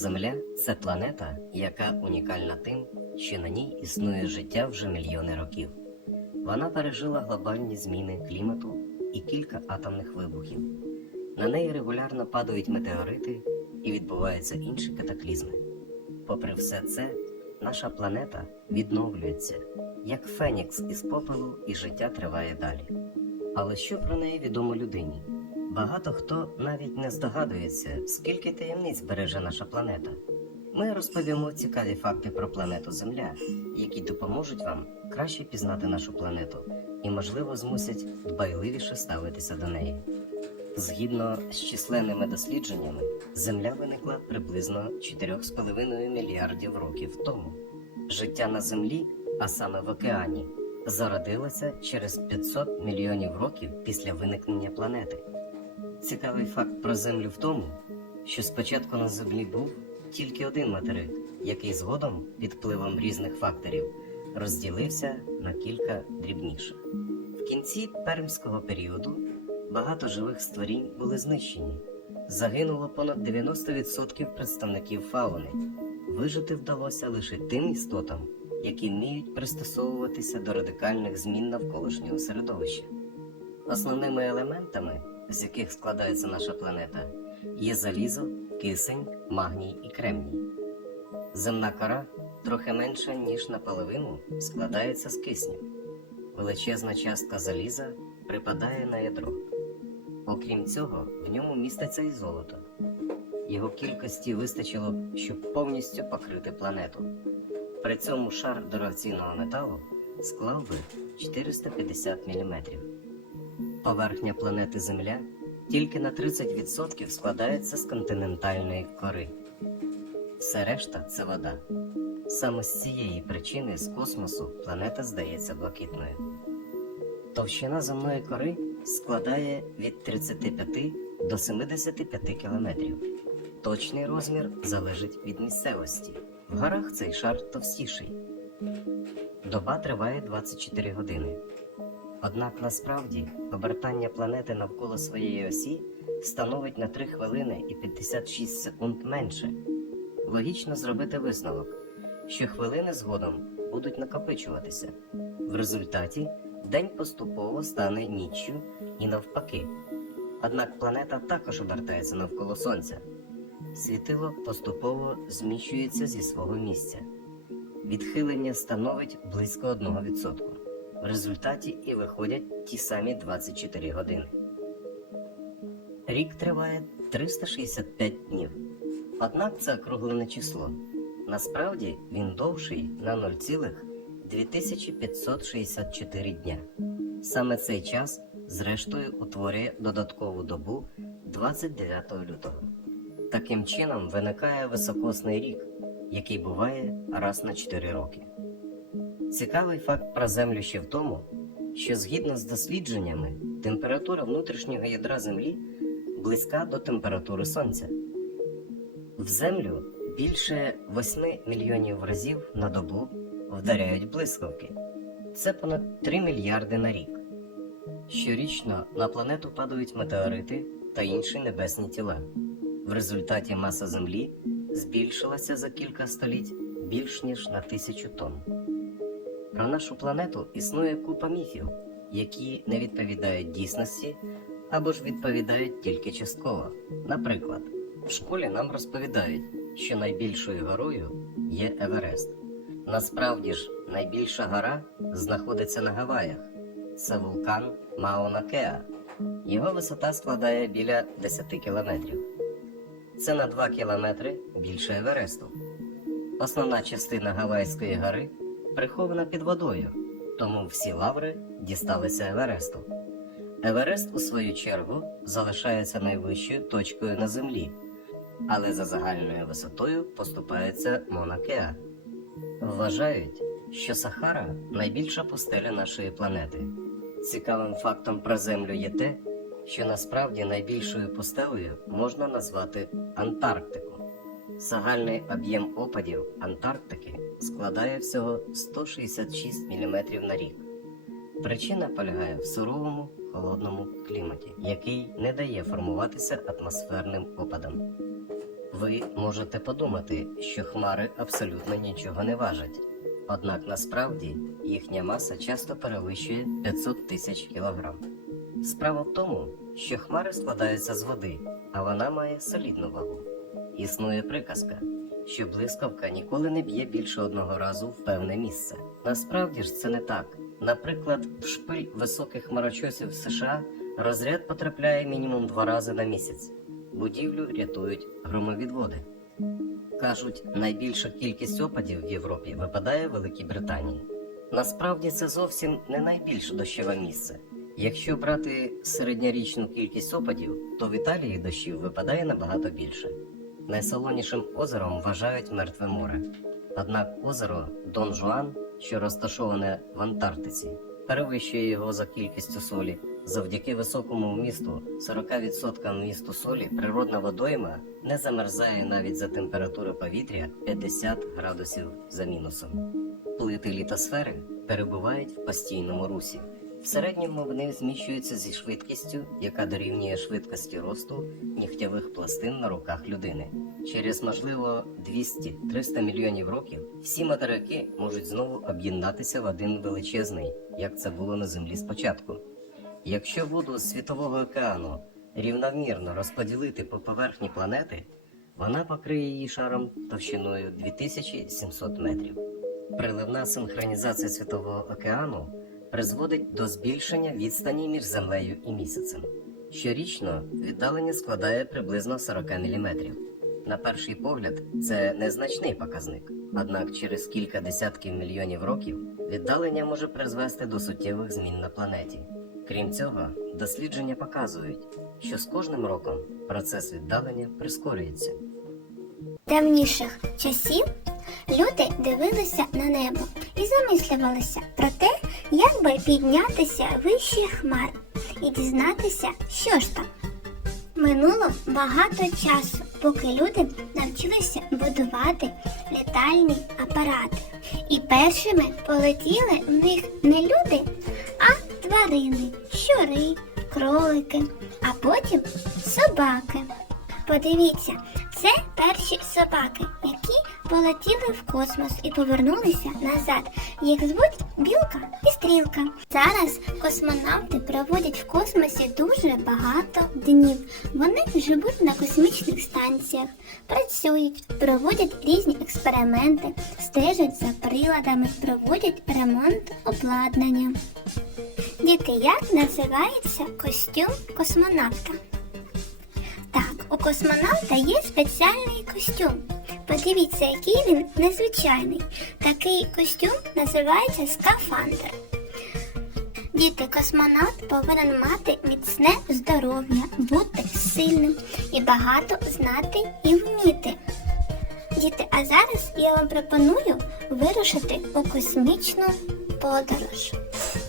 Земля це планета, яка унікальна тим, що на ній існує життя вже мільйони років. Вона пережила глобальні зміни клімату і кілька атомних вибухів. На неї регулярно падають метеорити і відбуваються інші катаклізми. Попри все це, наша планета відновлюється, як фенікс із попелу, і життя триває далі. Але що про неї відомо людині? Багато хто навіть не здогадується, скільки таємниць береже наша планета. Ми розповімо цікаві факти про планету Земля, які допоможуть вам краще пізнати нашу планету і, можливо, змусять дбайливіше ставитися до неї. Згідно з численними дослідженнями, Земля виникла приблизно 4,5 мільярдів років тому. Життя на Землі, а саме в океані, зародилося через 500 мільйонів років після виникнення планети. Цікавий факт про Землю в тому, що спочатку на Землі був тільки один материк, який згодом під впливом різних факторів розділився на кілька дрібніших. В кінці пермського періоду багато живих створінь були знищені. Загинуло понад 90% представників фауни. Вижити вдалося лише тим істотам, які вміють пристосовуватися до радикальних змін навколишнього середовища. Основними елементами, з яких складається наша планета, є залізо, кисень, магній і кремній. Земна кора трохи менша, ніж наполовину, складається з кисню. Величезна частка заліза припадає на ядро. Окрім цього, в ньому міститься і золото. Його кількості вистачило щоб повністю покрити планету. При цьому шар дорогоцінного металу склав би 450 мм. Поверхня планети Земля тільки на 30% складається з континентальної кори. Все решта це вода. Саме з цієї причини з космосу планета здається блакитною. Товщина земної кори складає від 35 до 75 кілометрів. Точний розмір залежить від місцевості. В горах цей шар товстіший. Доба триває 24 години. Однак насправді обертання планети навколо своєї осі становить на 3 хвилини і 56 секунд менше. Логічно зробити висновок, що хвилини згодом будуть накопичуватися. В результаті день поступово стане ніччю і навпаки. Однак планета також обертається навколо Сонця. Світило поступово зміщується зі свого місця. Відхилення становить близько 1%. В результаті і виходять ті самі 24 години. Рік триває 365 днів. Однак це округлене число. Насправді він довший на 0,2564 дня. Саме цей час, зрештою, утворює додаткову добу 29 лютого. Таким чином виникає високосний рік, який буває раз на 4 роки. Цікавий факт про Землю ще в тому, що згідно з дослідженнями, температура внутрішнього ядра Землі близька до температури Сонця. В Землю більше 8 мільйонів разів на добу вдаряють блискавки. Це понад 3 мільярди на рік. Щорічно на планету падають метеорити та інші небесні тіла. В результаті маса Землі збільшилася за кілька століть більш ніж на тисячу тонн. Про нашу планету існує купа міфів, які не відповідають дійсності або ж відповідають тільки частково. Наприклад, в школі нам розповідають, що найбільшою горою є Еверест. Насправді ж, найбільша гора знаходиться на Гаваях. Це вулкан Мауна Кеа. Його висота складає біля 10 кілометрів. Це на 2 кілометри більше Евересту. Основна частина Гавайської гори прихована під водою, Тому всі лаври дісталися Евересту. Еверест, у свою чергу, залишається найвищою точкою на землі, але за загальною висотою поступається Монакеа. Вважають, що Сахара найбільша пустеля нашої планети. Цікавим фактом про Землю є те, що насправді найбільшою пустелею можна назвати Антарктику. Загальний об'єм опадів Антарктики складає всього 166 мм на рік. Причина полягає в суровому холодному кліматі, який не дає формуватися атмосферним опадам. Ви можете подумати, що хмари абсолютно нічого не важать, однак насправді їхня маса часто перевищує 500 тисяч кілограм. Справа в тому, що хмари складаються з води, а вона має солідну вагу. Існує приказка, що блискавка ніколи не б'є більше одного разу в певне місце. Насправді ж це не так. Наприклад, в шпиль високих хмарочосів США розряд потрапляє мінімум два рази на місяць. Будівлю рятують громовідводи. Кажуть, найбільша кількість опадів в Європі випадає в Великій Британії. Насправді це зовсім не найбільш дощове місце. Якщо брати середньорічну кількість опадів, то в Італії дощів випадає набагато більше. Найсолонішим озером вважають Мертве море. Однак озеро Дон Жуан, що розташоване в Антарктиці, перевищує його за кількістю солі. Завдяки високому вмісту 40% вмісту солі природна водойма не замерзає навіть за температури повітря 50 градусів за мінусом. Плити літосфери перебувають в постійному русі. В середньому вони зміщуються зі швидкістю, яка дорівнює швидкості росту нігтєвих пластин на руках людини. Через можливо 200-300 мільйонів років всі материки можуть знову об'єднатися в один величезний, як це було на землі спочатку. Якщо воду з світового океану рівномірно розподілити по поверхні планети, вона покриє її шаром товщиною 2700 метрів. Приливна синхронізація світового океану призводить до збільшення відстані між землею і місяцем. Щорічно віддалення складає приблизно 40 мм. На перший погляд, це незначний показник, однак через кілька десятків мільйонів років віддалення може призвести до суттєвих змін на планеті. Крім цього, дослідження показують, що з кожним роком процес віддалення прискорюється. давніших часів люди дивилися на небо і замислювалися про те, як би піднятися вище хмар і дізнатися, що ж там. Минуло багато часу, поки люди навчилися будувати літальні апарати. І першими полетіли в них не люди, а тварини, щури, кролики, а потім собаки. Подивіться, це перші собаки, які полетіли в космос і повернулися назад. Їх звуть Білка і Стрілка. Зараз космонавти проводять в космосі дуже багато днів. Вони живуть на космічних станціях, працюють, проводять різні експерименти, стежать за приладами, проводять ремонт обладнання. Діти, як називається костюм космонавта? Космонавта є спеціальний костюм. Подивіться, який він незвичайний. Такий костюм називається скафандр. Діти, космонавт повинен мати міцне здоров'я, бути сильним і багато знати і вміти. Діти, а зараз я вам пропоную вирушити у космічну подорож.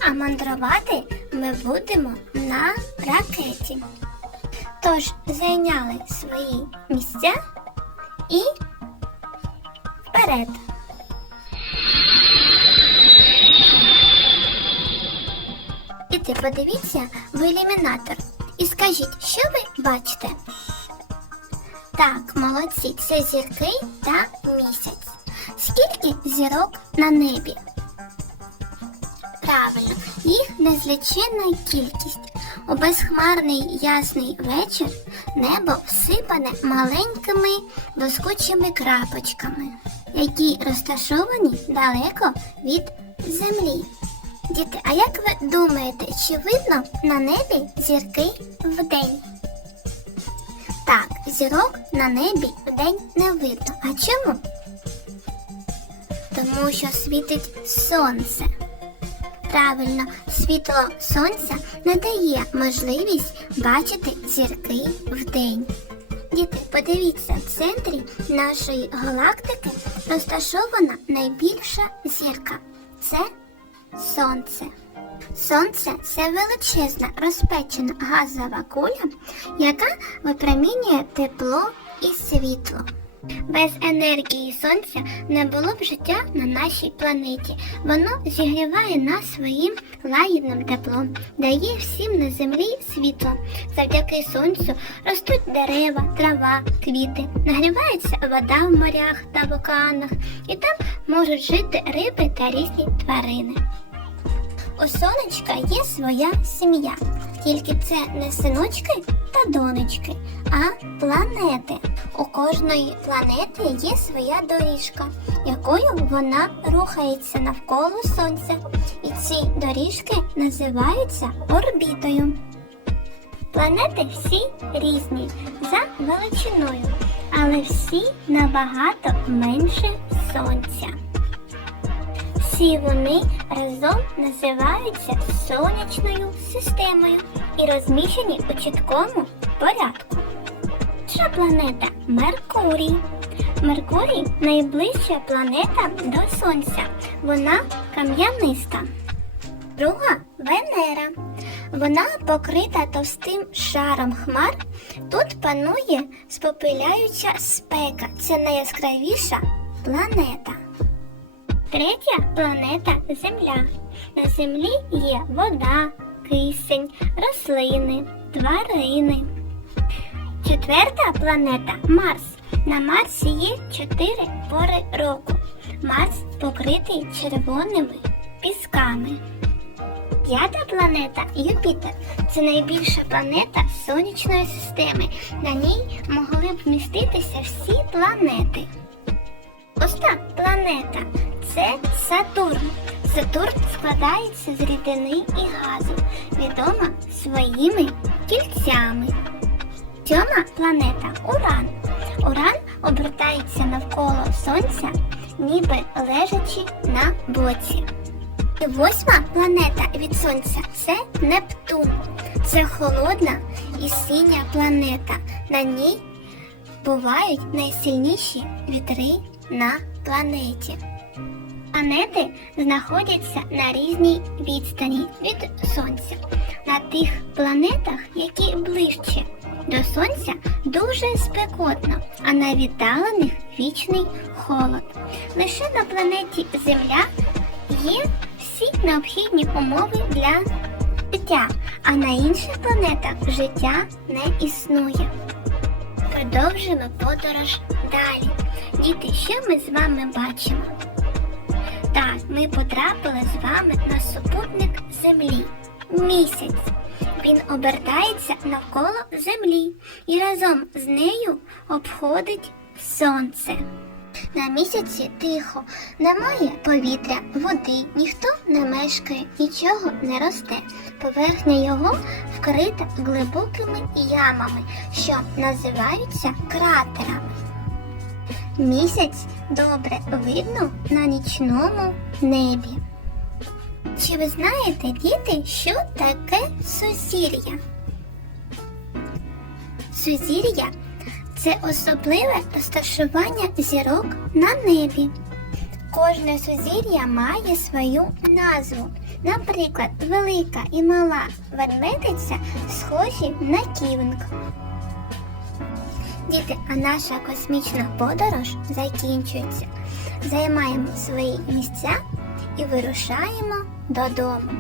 А мандрувати ми будемо на ракеті. Тож зайняли свої місця і вперед. Діти, подивіться в ілюмінатор і скажіть, що ви бачите? Так, молодці, це зірки та місяць. Скільки зірок на небі? Правильно, їх незліченна кількість. У безхмарний ясний вечір небо всипане маленькими блискучими крапочками, які розташовані далеко від землі. Діти, а як ви думаєте, чи видно на небі зірки вдень? Так, зірок на небі вдень не видно. А чому? Тому що світить сонце. Правильно, світло сонця надає можливість бачити зірки вдень. Діти, подивіться, в центрі нашої галактики розташована найбільша зірка. Це Сонце. Сонце це величезна розпечена газова куля, яка випромінює тепло і світло. Без енергії сонця не було б життя на нашій планеті. Воно зігріває нас своїм лагідним теплом, дає всім на землі світло. Завдяки сонцю ростуть дерева, трава, квіти, нагрівається вода в морях та в океанах, і там можуть жити риби та різні тварини. У сонечка є своя сім'я, тільки це не синочки та донечки, а планети. У кожної планети є своя доріжка, якою вона рухається навколо сонця. І ці доріжки називаються орбітою. Планети всі різні за величиною, але всі набагато менше сонця. Всі вони разом називаються сонячною системою і розміщені у чіткому порядку. Перша планета Меркурій. Меркурій найближча планета до Сонця. Вона кам'яниста. Друга Венера. Вона покрита товстим шаром хмар. Тут панує спопиляюча спека. Це найяскравіша планета. Третя планета Земля. На Землі є вода, кисень, рослини, тварини. Четверта планета Марс. На Марсі є чотири пори року. Марс покритий червоними пісками. П'ята планета Юпітер. Це найбільша планета сонячної системи. На ній могли б вміститися всі планети. Оста планета це Сатурн. Сатурн складається з рідини і газу, відома своїми кільцями. Сьома планета Уран. Уран обертається навколо Сонця, ніби лежачи на боці. І восьма планета від Сонця це Нептун. Це холодна і синя планета. На ній бувають найсильніші вітри на планеті. Планети знаходяться на різній відстані від Сонця. На тих планетах, які ближче до Сонця, дуже спекотно, а на віддалених вічний холод. Лише на планеті Земля є всі необхідні умови для життя, а на інших планетах життя не існує. Продовжимо подорож далі. Діти, що ми з вами бачимо? Так, ми потрапили з вами на супутник Землі. Місяць. Він обертається навколо Землі і разом з нею обходить Сонце. На місяці тихо, немає повітря, води, ніхто не мешкає, нічого не росте. Поверхня його вкрита глибокими ямами, що називаються кратерами. Місяць добре видно на нічному небі. Чи ви знаєте, діти, що таке сузір'я? Сузір'я це особливе розташування зірок на небі. Кожне сузір'я має свою назву. Наприклад, велика і мала ведмедиця схожі на ківинг. Діти, а наша космічна подорож закінчується. Займаємо свої місця і вирушаємо додому.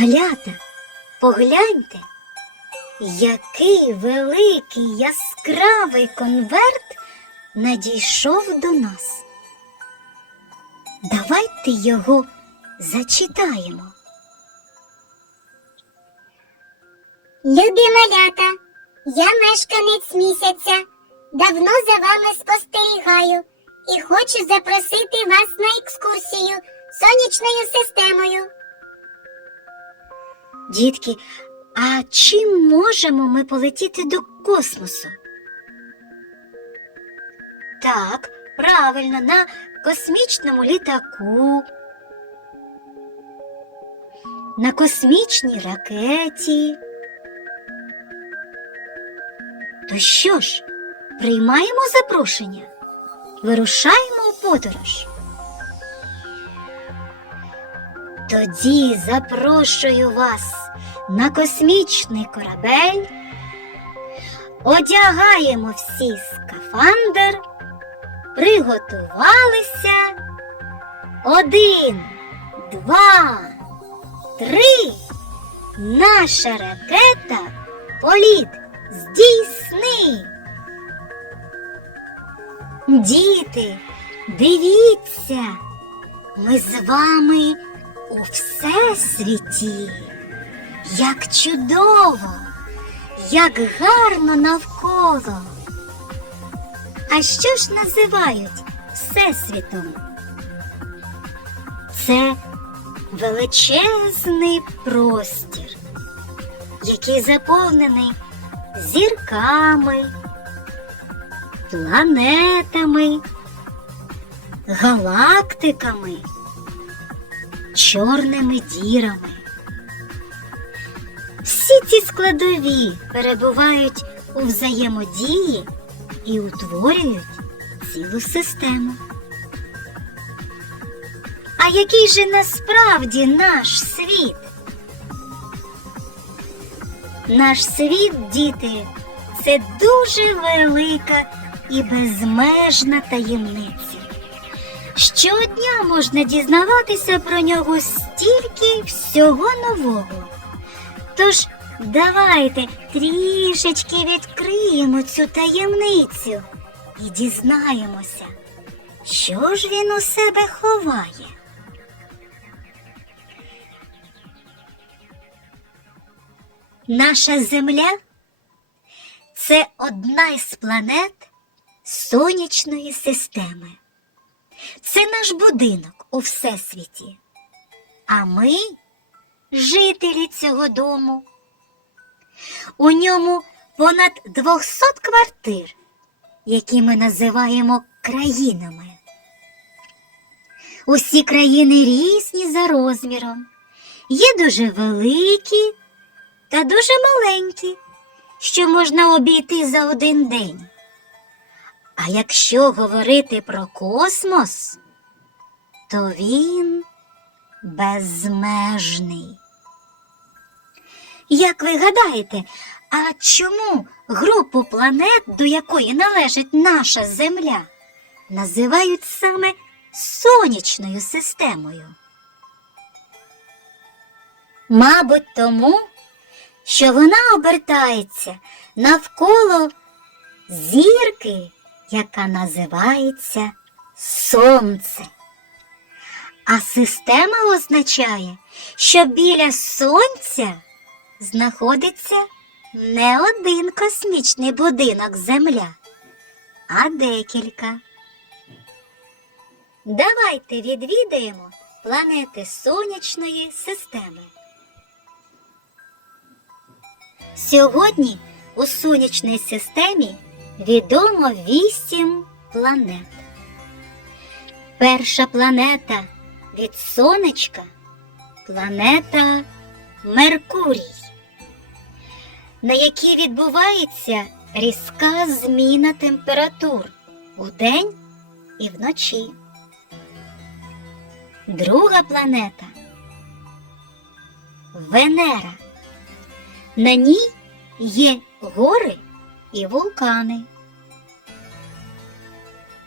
Малята, погляньте, який великий яскравий конверт надійшов до нас. Давайте його зачитаємо. Любі малята, я мешканець місяця. Давно за вами спостерігаю і хочу запросити вас на екскурсію сонячною системою. Дітки, а чим можемо ми полетіти до космосу? Так, правильно, на космічному літаку, на космічній ракеті. То що ж, приймаємо запрошення, вирушаємо у подорож. Тоді запрошую вас на космічний корабель. Одягаємо всі скафандр, приготувалися. Один, два, три. Наша ракета політ здійсни. Діти, дивіться, ми з вами у всесвіті. Як чудово, як гарно навколо. А що ж називають всесвітом? Це величезний простір, який заповнений зірками, планетами, галактиками чорними дірами. Всі ці складові перебувають у взаємодії і утворюють цілу систему. А який же насправді наш світ? Наш світ, діти, це дуже велика і безмежна таємниця. Щодня можна дізнаватися про нього стільки всього нового. Тож давайте трішечки відкриємо цю таємницю і дізнаємося, що ж він у себе ховає. Наша Земля це одна із планет сонячної системи. Це наш будинок у всесвіті. А ми жителі цього дому. У ньому понад 200 квартир, які ми називаємо країнами. Усі країни різні за розміром, є дуже великі та дуже маленькі, що можна обійти за один день. А якщо говорити про космос, то він безмежний. Як ви гадаєте, а чому групу планет, до якої належить наша Земля, називають саме сонячною системою? Мабуть, тому, що вона обертається навколо зірки, яка називається Сонце. А система означає, що біля Сонця знаходиться не один космічний будинок Земля, а декілька. Давайте відвідаємо планети сонячної системи. Сьогодні у сонячній системі відомо вісім планет. Перша планета від сонечка планета Меркурій, на якій відбувається різка зміна температур удень і вночі. Друга планета Венера. На ній є гори і вулкани.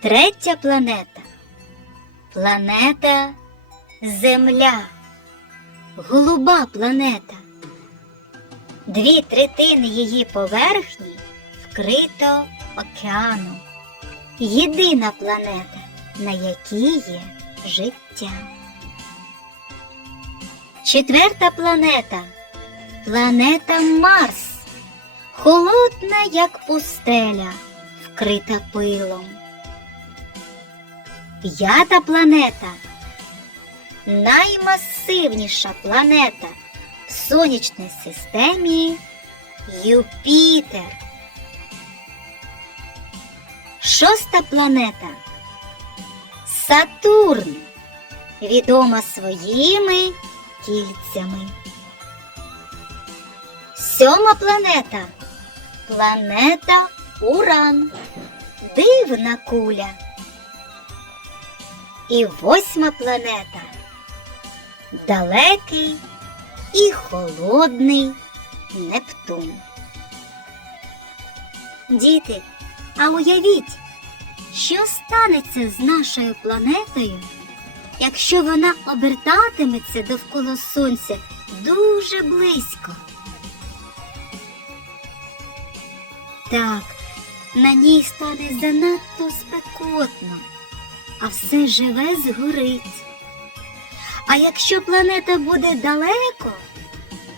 Третя планета планета Земля. голуба планета. Дві третини її поверхні вкрито океаном. Єдина планета, на якій є життя. Четверта планета планета Марс. Холодна, як пустеля, вкрита пилом. П'ята планета наймасивніша планета в сонячній системі Юпітер. Шоста планета Сатурн, відома своїми кільцями. Сьома планета планета Уран. Дивна куля. І восьма планета далекий і холодний Нептун. Діти, а уявіть, що станеться з нашою планетою, якщо вона обертатиметься довкола Сонця дуже близько. Так, на ній стане занадто спекотно, а все живе згорить. А якщо планета буде далеко,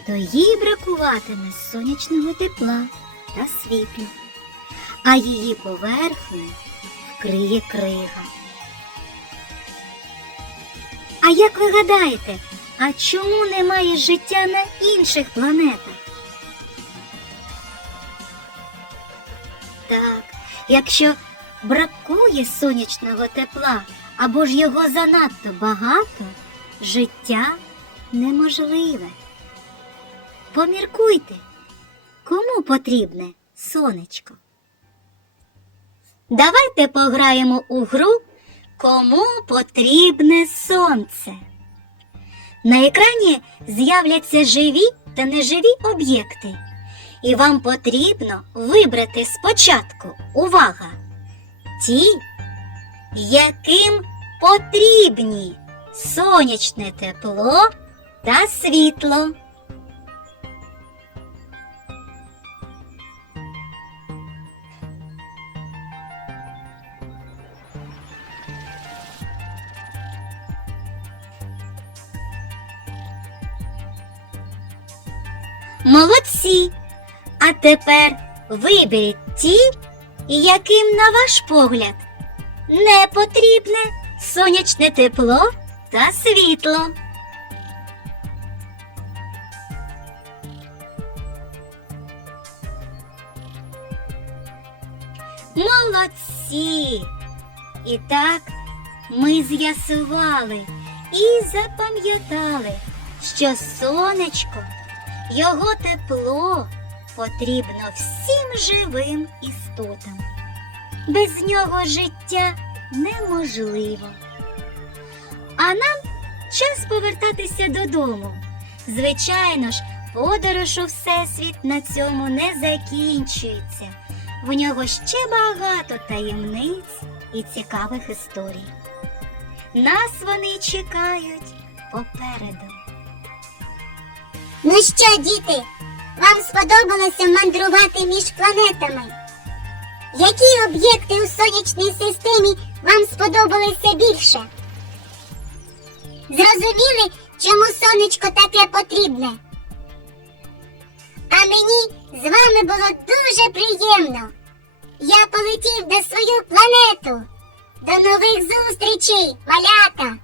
то їй бракуватиме сонячного тепла та світла, а її поверхню вкриє крига. А як ви гадаєте, а чому немає життя на інших планетах? Так, якщо бракує сонячного тепла або ж його занадто багато, життя неможливе. Поміркуйте, кому потрібне сонечко. Давайте пограємо у гру Кому потрібне сонце. На екрані з'являться живі та неживі об'єкти. І вам потрібно вибрати спочатку увага, ті, яким потрібні сонячне тепло та світло. Молодці! А тепер виберіть ті, яким, на ваш погляд, не потрібне сонячне тепло та світло. Молодці! І так ми з'ясували і запам'ятали, що сонечко, його тепло потрібно всім живим істотам. Без нього життя неможливо. А нам час повертатися додому. Звичайно ж, подорож у Всесвіт на цьому не закінчується. В нього ще багато таємниць і цікавих історій. Нас вони чекають попереду. Ну що, діти, вам сподобалося мандрувати між планетами? Які об'єкти у сонячній системі вам сподобалися більше? Зрозуміли, чому сонечко таке потрібне? А мені з вами було дуже приємно. Я полетів на свою планету. До нових зустрічей, малята!